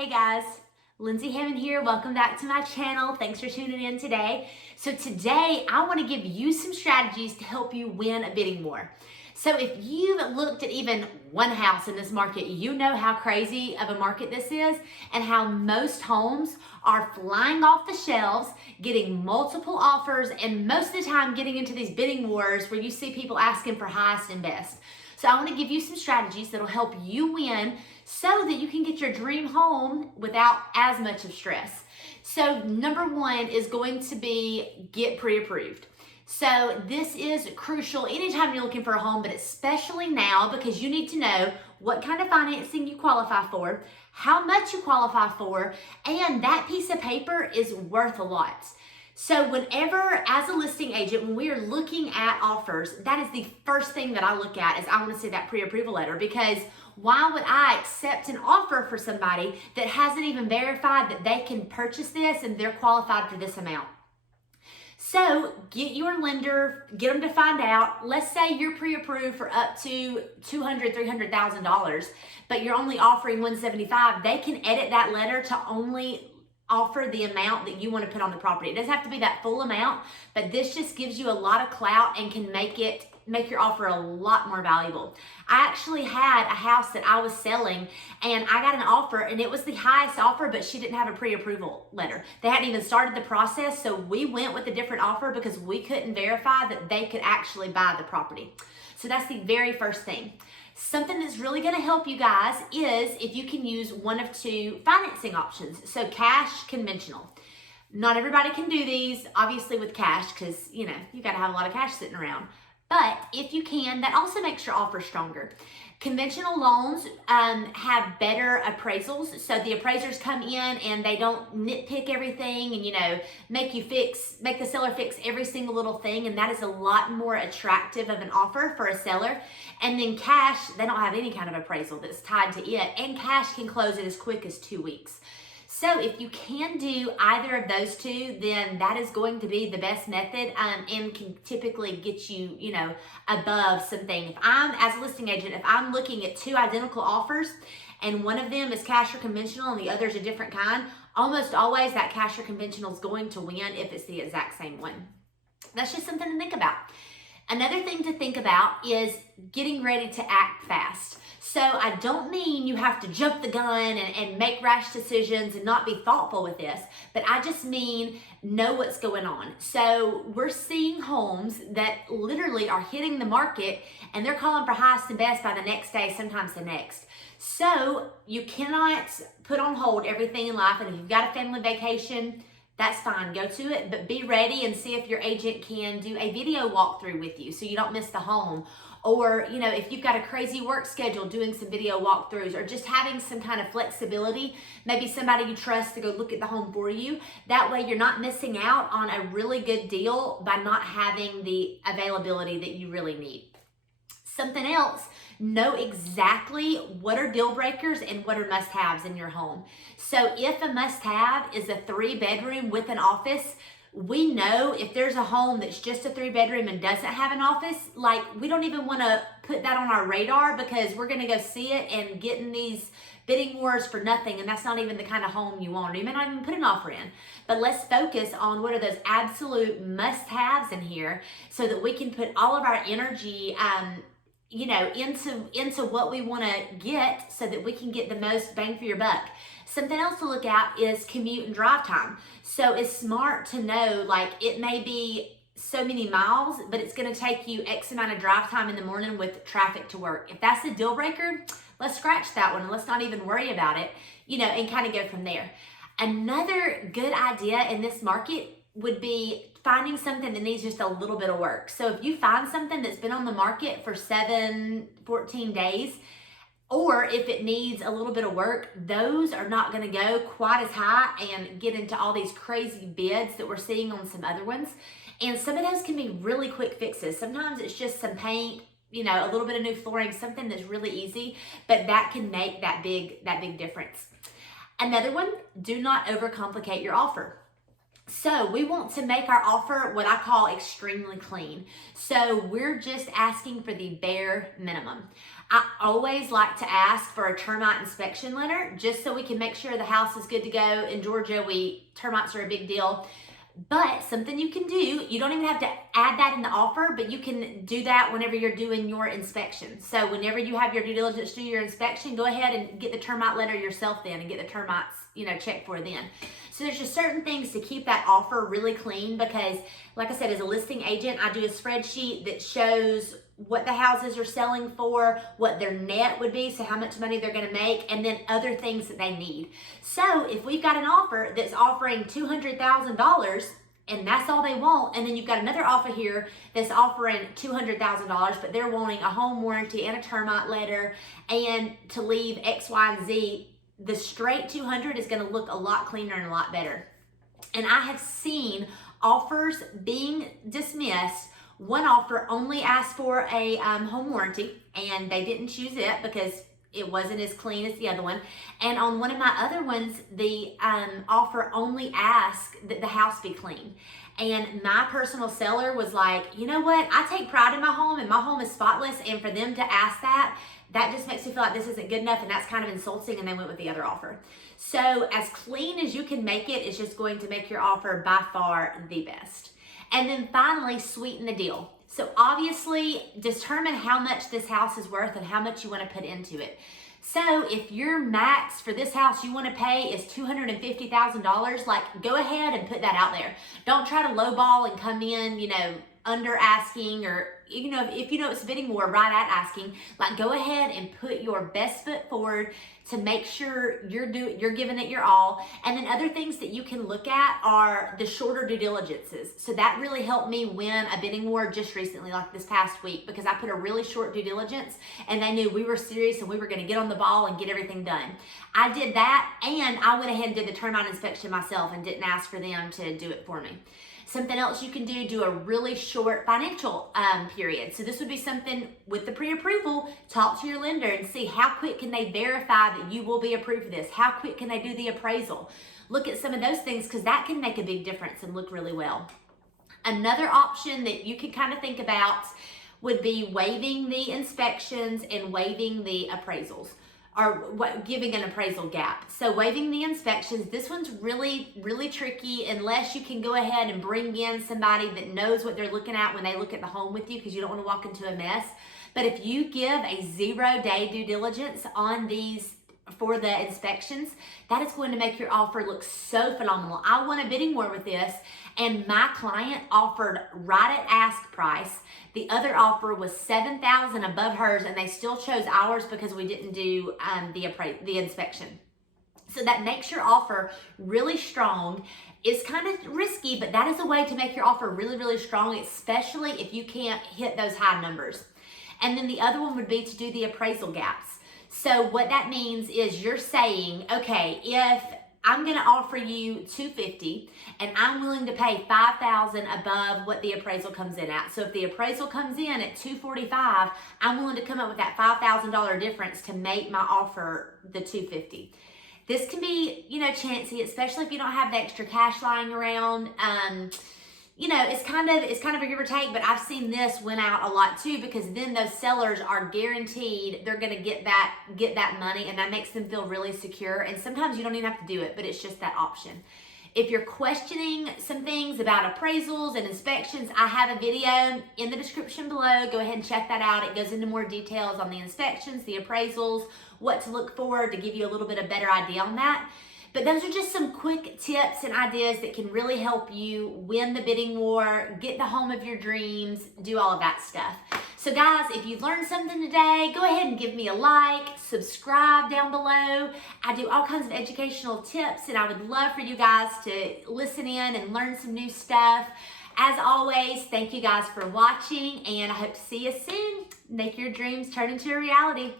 Hey guys, Lindsey Hammond here. Welcome back to my channel. Thanks for tuning in today. So today I want to give you some strategies to help you win a bidding war. So if you've looked at even one house in this market, you know how crazy of a market this is and how most homes are flying off the shelves, getting multiple offers, and most of the time getting into these bidding wars where you see people asking for highest and best. So I want to give you some strategies that'll help you win so that you can get your dream home without as much of stress. So number one is going to be get pre-approved. So this is crucial anytime you're looking for a home, but especially now because you need to know what kind of financing you qualify for, how much you qualify for, and that piece of paper is worth a lot. So whenever, as a listing agent, when we are looking at offers, that is the first thing that I look at is I want to see that pre-approval letter, because why would I accept an offer for somebody that hasn't even verified that they can purchase this and they're qualified for this amount? So get your lender, get them to find out. Let's say you're pre-approved for up to $200,000, $300,000, but you're only offering $175,000. They can edit that letter to only offer the amount that you want to put on the property. It doesn't have to be that full amount, but this just gives you a lot of clout and can make your offer a lot more valuable. I actually had a house that I was selling and I got an offer and it was the highest offer, but she didn't have a pre-approval letter. They hadn't even started the process, so we went with a different offer because we couldn't verify that they could actually buy the property. So that's the very first thing. Something that's really going to help you guys is if you can use one of two financing options. So cash, conventional. Not everybody can do these, obviously, with cash because, you got to have a lot of cash sitting around. But if you can, that also makes your offer stronger. Conventional loans have better appraisals. So the appraisers come in and they don't nitpick everything and, make the seller fix every single little thing. And that is a lot more attractive of an offer for a seller. And then cash, they don't have any kind of appraisal that's tied to it. And cash can close it as quick as 2 weeks. So if you can do either of those two, then that is going to be the best method and can typically get you, above something. If I'm, as a listing agent, if I'm looking at two identical offers and one of them is cash or conventional and the other is a different kind, almost always that cash or conventional is going to win if it's the exact same one. That's just something to think about. Another thing to think about is getting ready to act fast. So I don't mean you have to jump the gun and make rash decisions and not be thoughtful with this, but I just mean know what's going on. So we're seeing homes that literally are hitting the market and they're calling for highest and best by the next day, sometimes the next. So you cannot put on hold everything in life, and if you've got a family vacation, that's fine, go to it, but be ready and see if your agent can do a video walkthrough with you so you don't miss the home. Or, if you've got a crazy work schedule, doing some video walkthroughs or just having some kind of flexibility, maybe somebody you trust to go look at the home for you. That way you're not missing out on a really good deal by not having the availability that you really need. Something else, know exactly what are deal breakers and what are must-haves in your home. So if a must-have is a 3-bedroom with an office, we know if there's a home that's just a 3-bedroom and doesn't have an office, we don't even want to put that on our radar because we're going to go see it and get in these bidding wars for nothing, and that's not even the kind of home you want, or you may not even put an offer in. But let's focus on what are those absolute must-haves in here so that we can put all of our energy into what we want to get so that we can get the most bang for your buck. Something else to look at is commute and drive time. So it's smart to know, it may be so many miles, but it's going to take you X amount of drive time in the morning with traffic to work. If that's a deal breaker, let's scratch that one and let's not even worry about it, and kind of go from there. Another good idea in this market would be finding something that needs just a little bit of work. So if you find something that's been on the market for 14 days, or if it needs a little bit of work, those are not going to go quite as high and get into all these crazy bids that we're seeing on some other ones. And some of those can be really quick fixes. Sometimes it's just some paint, a little bit of new flooring, something that's really easy, but that can make that big difference. Another one, do not overcomplicate your offer. So we want to make our offer what I call extremely clean. So we're just asking for the bare minimum. I always like to ask for a termite inspection letter just so we can make sure the house is good to go. In Georgia, termites are a big deal. But something you can do, you don't even have to add that in the offer, but you can do that whenever you're doing your inspection. So whenever you have your due diligence do your inspection, go ahead and get the termite letter yourself then and get the termites, checked for then. So there's just certain things to keep that offer really clean because, like I said, as a listing agent, I do a spreadsheet that shows what the houses are selling for, what their net would be, so how much money they're gonna make, and then other things that they need. So if we've got an offer that's offering $200,000 and that's all they want, and then you've got another offer here that's offering $200,000, but they're wanting a home warranty and a termite letter and to leave X, Y, and Z, the straight 200 is gonna look a lot cleaner and a lot better. And I have seen offers being dismissed. One offer only asked for a home warranty and they didn't choose it because it wasn't as clean as the other one. And on one of my other ones, the offer only asked that the house be clean. And my personal seller was like, you know what? I take pride in my home and my home is spotless. And for them to ask that just makes me feel like this isn't good enough and that's kind of insulting, and they went with the other offer. So as clean as you can make it is just going to make your offer by far the best. And then finally, sweeten the deal. So obviously, determine how much this house is worth and how much you want to put into it. So if your max for this house you want to pay is $250,000, like go ahead and put that out there. Don't try to lowball and come in, under asking, or if it's bidding war right at asking. Like go ahead and put your best foot forward to make sure you're giving it your all. And then other things that you can look at are the shorter due diligences. So that really helped me win a bidding war just recently, like this past week, because I put a really short due diligence and they knew we were serious and we were going to get on the ball and get everything done. I did that, and I went ahead and did the termite inspection myself and didn't ask for them to do it for me. Something else you can do a really short financial period. So this would be something with the pre-approval, talk to your lender and see how quick can they verify that you will be approved for this? How quick can they do the appraisal? Look at some of those things because that can make a big difference and look really well. Another option that you can kind of think about would be waiving the inspections and waiving the appraisals, or giving an appraisal gap. So waiving the inspections, this one's really, really tricky unless you can go ahead and bring in somebody that knows what they're looking at when they look at the home with you, because you don't want to walk into a mess. But if you give a 0-day due diligence on these for the inspections, that is going to make your offer look so phenomenal. I won a bidding war with this, and my client offered right at ask price. The other offer was $7,000 above hers, and they still chose ours because we didn't do the inspection. So that makes your offer really strong. It's kind of risky, but that is a way to make your offer really, really strong, especially if you can't hit those high numbers. And then the other one would be to do the appraisal gaps. So what that means is you're saying, okay, if I'm going to offer you $250 and I'm willing to pay $5,000 above what the appraisal comes in at. So if the appraisal comes in at $245, I'm willing to come up with that $5,000 difference to make my offer the $250. This can be, chancy, especially if you don't have the extra cash lying around. It's kind of a give or take, but I've seen this win out a lot too, because then those sellers are guaranteed they're going to get that money, and that makes them feel really secure. And sometimes you don't even have to do it, but it's just that option. If you're questioning some things about appraisals and inspections, I have a video in the description below. Go ahead and check that out. It goes into more details on the inspections, the appraisals, what to look for to give you a little bit of better idea on that. But those are just some quick tips and ideas that can really help you win the bidding war, get the home of your dreams, do all of that stuff. So guys, if you learned something today, go ahead and give me a like, subscribe down below. I do all kinds of educational tips, and I would love for you guys to listen in and learn some new stuff. As always, thank you guys for watching, and I hope to see you soon. Make your dreams turn into a reality.